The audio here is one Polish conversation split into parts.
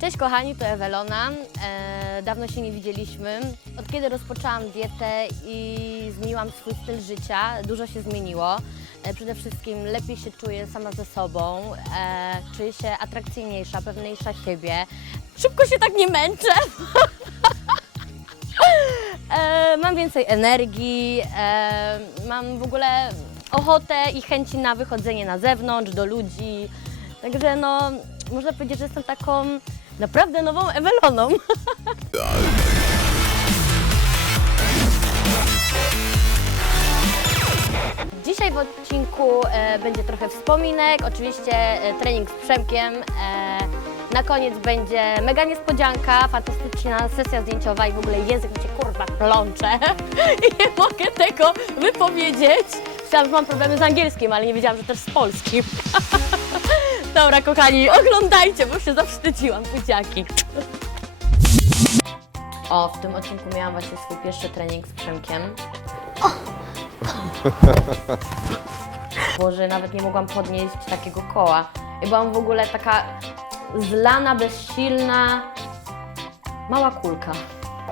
Cześć kochani, to Ewelona. E, dawno się nie widzieliśmy. Od kiedy rozpoczęłam dietę i zmieniłam swój styl życia, dużo się zmieniło. E, przede wszystkim lepiej się czuję sama ze sobą, e, czuję się atrakcyjniejsza, pewniejsza siebie. Szybko się tak nie męczę. e, mam więcej energii, mam w ogóle ochotę i chęci na wychodzenie na zewnątrz, do ludzi. Także no, można powiedzieć, że jestem taką naprawdę nową Eweloną. Dzisiaj w odcinku e, będzie trochę wspominek, oczywiście e, trening z Przemkiem. E, na koniec będzie mega niespodzianka, fantastyczna sesja zdjęciowa i w ogóle język mi się kurwa plącze i nie mogę tego wypowiedzieć. Myślałam, że mam problemy z angielskim, ale nie wiedziałam, że też z polskim. Dobra, kochani, oglądajcie, bo się zawstydziłam, buziaki. O, w tym odcinku miałam właśnie swój pierwszy trening z Przemkiem. Boże, nawet nie mogłam podnieść takiego koła. I byłam w ogóle taka zlana, bezsilna, mała kulka.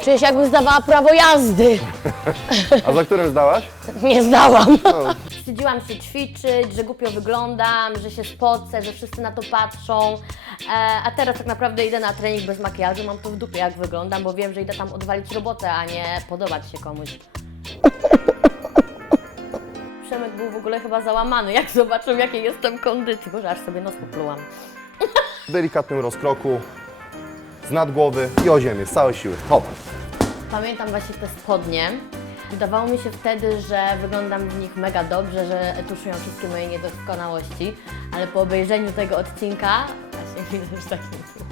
Się jakbym zdawała prawo jazdy. A za którym zdałaś? Nie zdałam. No, Wstydziłam się ćwiczyć, że głupio wyglądam, że się spocę, że wszyscy na to patrzą. E, a teraz tak naprawdę idę na trening bez makijażu, mam to w dupie jak wyglądam, bo wiem, że idę tam odwalić robotę, a nie podobać się komuś. Przemek był w ogóle chyba załamany, jak zobaczył, w jakiej jestem kondycji. Boże, aż sobie nos poplułam. w delikatnym rozkroku, z nad głowy i o ziemię, z całej siły. Hop. Pamiętam właśnie te spodnie. Wydawało mi się wtedy, że wyglądam w nich mega dobrze, że tuszują wszystkie moje niedoskonałości, ale po obejrzeniu tego odcinka właśnie widzę, że tak nie było.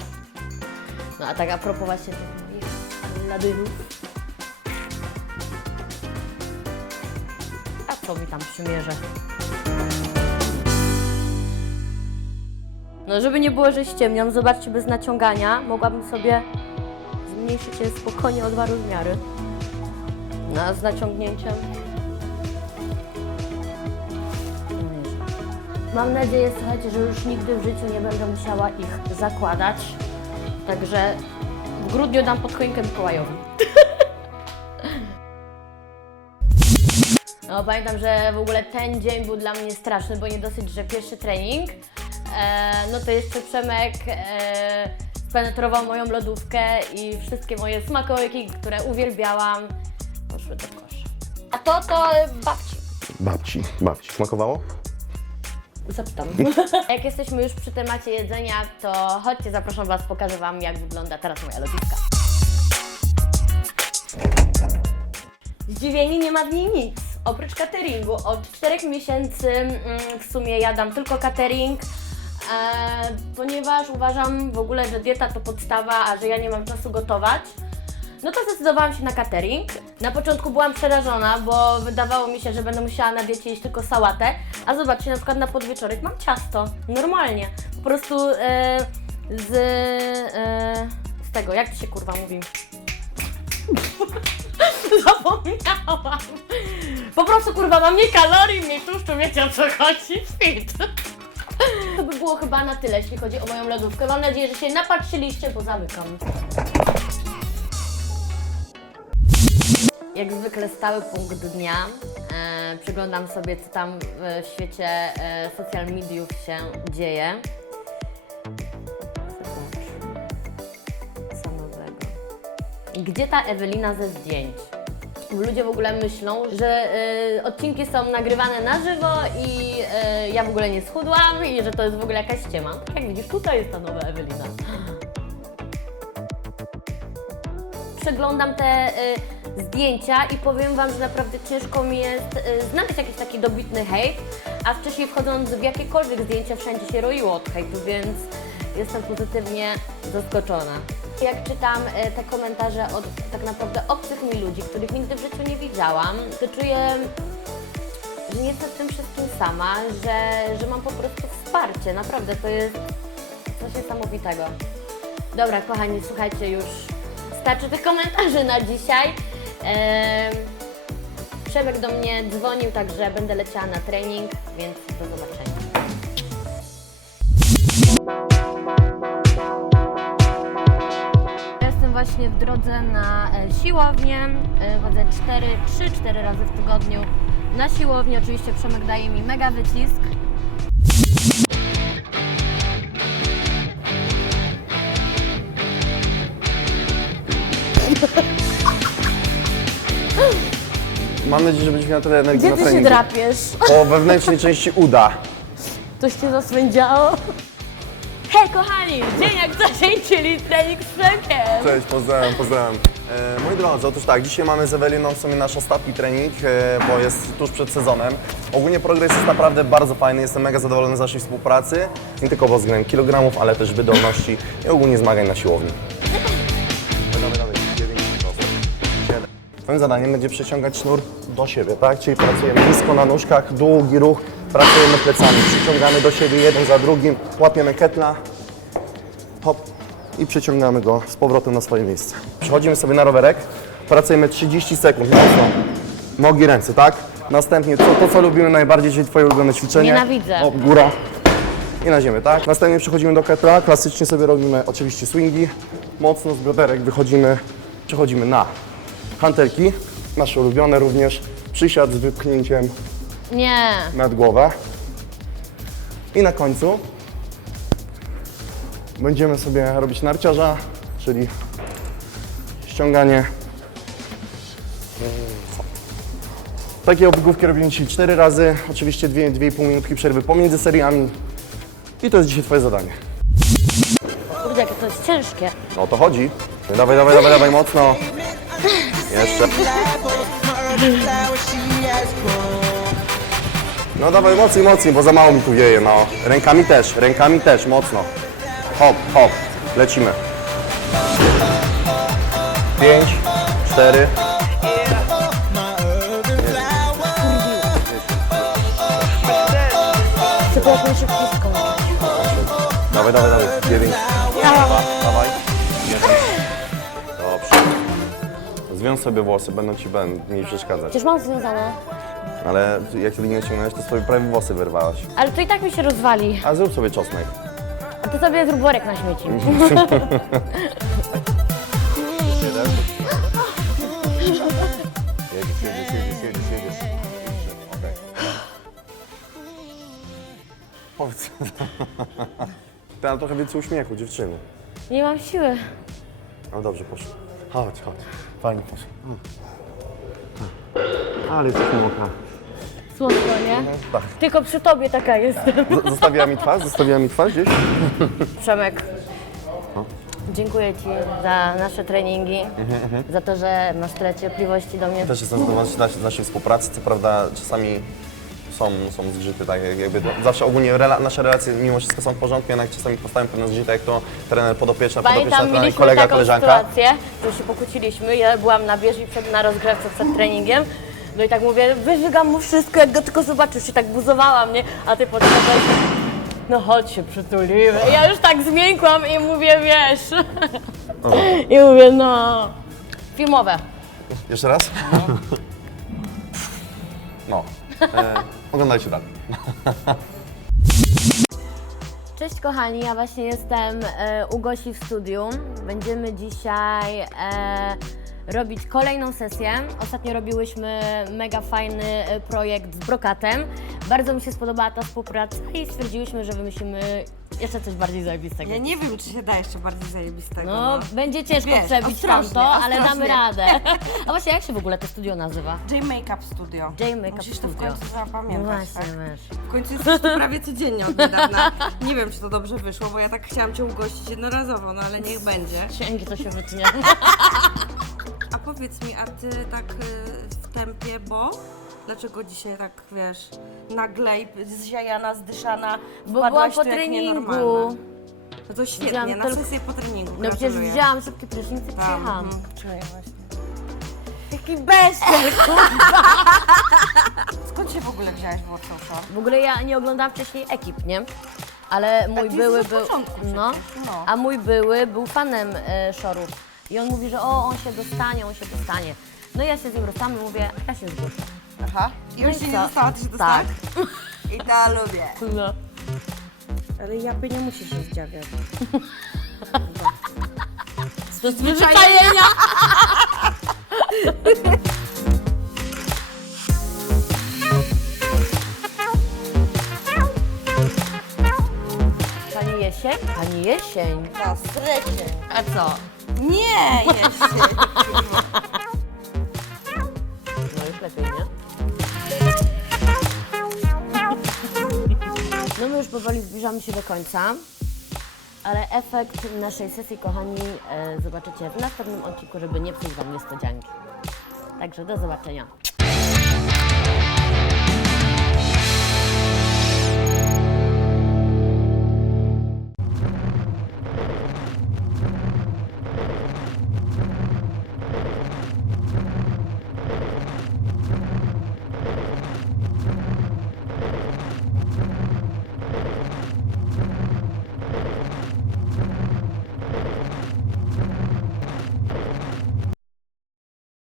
No a tak a propos właśnie tych moich ladyrów. A co mi tam przymierzę? No żeby nie było, że ściemniam, zobaczcie, bez naciągania mogłabym sobie zmniejszyć je spokojnie o dwa rozmiary. No, z naciągnięciem. Mam nadzieję, słuchajcie, że już nigdy w życiu nie będę musiała ich zakładać. Także w grudniu dam pod choinkę Mikołajowi. No, pamiętam, że w ogóle ten dzień był dla mnie straszny, bo nie dosyć, że pierwszy trening, e, no to jeszcze Przemek e, spenetrował moją lodówkę i wszystkie moje smakołyki, które uwielbiałam, poszły do kosza. A to to babci. Babci, babci. Smakowało? Zapytam. Jak jesteśmy już przy temacie jedzenia, to chodźcie, zapraszam Was, pokażę Wam, jak wygląda teraz moja lodówka. Zdziwieni nie ma w niej nic. Oprócz cateringu. Od czterech miesięcy mm, w sumie jadam tylko catering, e, ponieważ uważam w ogóle, że dieta to podstawa, a że ja nie mam czasu gotować. No to zdecydowałam się na catering. Na początku byłam przerażona, bo wydawało mi się, że będę musiała na diecie jeść tylko sałatę, a zobaczcie, na przykład na podwieczorek mam ciasto, normalnie. Po prostu e, z, e, z tego, jak to się kurwa mówi? Zapomniałam. Po prostu kurwa mam mniej kalorii, mniej tłuszczu, wiecie o co chodzi? Fit. To by było chyba na tyle, jeśli chodzi o moją lodówkę. Mam nadzieję, że się napatrzyliście, bo zamykam. Jak zwykle stały punkt dnia. E, przyglądam sobie, co tam w świecie e, social mediów się dzieje. Co nowego. Gdzie ta Ewelina ze zdjęć? Ludzie w ogóle myślą, że e, odcinki są nagrywane na żywo i e, ja w ogóle nie schudłam i że to jest w ogóle jakaś ściema. Jak widzisz, tutaj jest ta nowa Ewelina. Przeglądam te y, zdjęcia i powiem Wam, że naprawdę ciężko mi jest y, znaleźć jakiś taki dobitny hejt, a wcześniej wchodząc w jakiekolwiek zdjęcia wszędzie się roiło od hejtu, więc jestem pozytywnie zaskoczona. Jak czytam y, te komentarze od tak naprawdę obcych mi ludzi, których nigdy w życiu nie widziałam, to czuję, że nie jestem w tym wszystkim sama, że, że mam po prostu wsparcie. Naprawdę to jest coś niesamowitego. Dobra, kochani, słuchajcie, już starczy tych komentarzy na dzisiaj. Przemek do mnie dzwonił, także będę leciała na trening, więc do zobaczenia. właśnie w drodze na e, siłownię. E, Chodzę 4, 3-4 razy w tygodniu na siłownię. Oczywiście Przemek daje mi mega wycisk. Mam nadzieję, że będziesz miał tyle energii Gdzie na ty się treningu. drapiesz? Po wewnętrznej części uda. Coś cię zaswędziało? Hej kochani, dzień jak co dzień, czyli trening z Przemkiem. Cześć, pozdrawiam, pozdrawiam. E, moi drodzy, otóż tak, dzisiaj mamy z Eweliną w sumie nasz ostatni trening, e, bo jest tuż przed sezonem. Ogólnie progres jest naprawdę bardzo fajny, jestem mega zadowolony z naszej współpracy. Nie tylko pod względem kilogramów, ale też wydolności i ogólnie zmagań na siłowni. Twoim zadaniem będzie przeciągać sznur do siebie, tak? Czyli pracujemy nisko na nóżkach, długi ruch, pracujemy plecami, przyciągamy do siebie jeden za drugim, łapiemy ketla, hop i przeciągamy go z powrotem na swoje miejsce. Przechodzimy sobie na rowerek, pracujemy 30 sekund, mocno. Nogi, ręce, tak? Następnie to, to co lubimy najbardziej, czyli twoje ulubione ćwiczenie. Nienawidzę. Hop, góra i na ziemię, tak? Następnie przechodzimy do ketla, klasycznie sobie robimy oczywiście swingi, mocno z bioderek wychodzimy, przechodzimy na hantelki, nasze ulubione również, przysiad z wypchnięciem Nie. nad głowę. I na końcu będziemy sobie robić narciarza, czyli ściąganie. Takie obgówki robimy dzisiaj 4 razy, oczywiście 2-2,5 minutki przerwy pomiędzy seriami. I to jest dzisiaj Twoje zadanie. Kurde, jakie to jest ciężkie. No o to chodzi. Dawaj, dawaj, dawaj, dawaj, mocno. Jeszcze. No dawaj mocniej, mocniej, bo za mało mi tu wieje, no. Rękami też, rękami też, mocno. Hop, hop, lecimy. Pięć, cztery. Chcę jakąś. Dawaj, dawaj, dawaj. Dziewięć. Dawaj. Zwiąż sobie włosy, będą ci będą mi przeszkadzać. Przecież mam związane. Ale jak wtedy nie ściągnąłeś, to sobie prawie włosy wyrwałaś. Ale to i tak mi się rozwali. A zrób sobie czosnek. A ty sobie zrób worek na śmieci. Jedziesz, jedziesz, jedziesz, jedziesz, jedziesz. Okej. Powiedz. Ty, ale trochę więcej uśmiechu, dziewczyny. Nie mam siły. No dobrze, poszło. Chodź, chodź. Fajnie poszło. Mm. Ale jesteś mokra. Słodko, nie? Tak. Tylko przy tobie taka jestem. Z- Zostawiła mi twarz? Zostawiła mi twarz gdzieś? Przemek, dziękuję Ci za nasze treningi, za to, że masz tyle cierpliwości do mnie. Też jestem zadowolony z z naszej współpracy. Co prawda czasami są, są zgrzyty, tak jak- jakby no, zawsze ogólnie rela, nasze relacje mimo wszystko są w porządku, jednak czasami powstają pewne zgrzyty, jak to trener podopieczna, podopieczna, Pamiętam, trener, mieliśmy kolega, taką koleżanka. sytuację, że się pokłóciliśmy, ja byłam na bieżni przed, na rozgrzewce przed treningiem, no i tak mówię, wyżygam mu wszystko, jak go tylko zobaczysz, się tak buzowała mnie, a ty podszedłeś, no chodź się przytulimy. I ja już tak zmiękłam i mówię, wiesz, i mówię, no, filmowe. Jeszcze raz? No. E, oglądajcie dalej. Cześć kochani, ja właśnie jestem e, u Gosi w studiu. Będziemy dzisiaj e, robić kolejną sesję. Ostatnio robiłyśmy mega fajny e, projekt z Brokatem. Bardzo mi się spodobała ta współpraca i stwierdziłyśmy, że wymyślimy jeszcze coś bardziej zajebistego. Ja nie wiem, czy się da jeszcze bardziej zajebistego. No, No. będzie ciężko Wiesz, przebić ostrożnie, tamto, ale damy ostrożnie. radę. A właśnie, jak się w ogóle to studio nazywa? J Makeup Studio. J Makeup Musisz Studio. to w końcu No zapamiętać, właśnie, tak? wiesz. W końcu jesteś tu prawie codziennie od niedawna. Nie wiem, czy to dobrze wyszło, bo ja tak chciałam Cię ugościć jednorazowo, no ale niech będzie. Księgi to się wytnie. A powiedz mi, a Ty tak y, w tempie, bo? Dlaczego dzisiaj tak, wiesz, nagle i zziajana, zdyszana, Bo byłam wpadłaś po tu jak treningu. No to świetnie, Wzięłam na tylko- sesję po treningu, No przecież gratuluję. wzięłam szybki prysznic i Tam, przyjechałam. mhm, czuję właśnie. Jaki bestial, Skąd się w ogóle wziąłeś w Warsaw Shore? W ogóle ja nie oglądałam wcześniej ekip, nie? Ale mój ty były jesteś od był. początku No, przecież, no. a mój były był fanem e, szorów. I on mówi, że o, on się dostanie, on się dostanie. No i ja się z nim rozstamy, mówię, ja się zgłoszę. Aha. I No i się nie dostała, ty się Tak. dostałaś? I to lubię. No. Ale japy nie musisz rozdziawiać. Z przyzwyczajenia. Pani Jesień? Pani Jesień. Na strecie. A co? Nie, jeszcze. powoli zbliżamy się do końca, ale efekt naszej sesji, kochani, e, zobaczycie w następnym odcinku, żeby nie psuć Wam niespodzianki. Także do zobaczenia.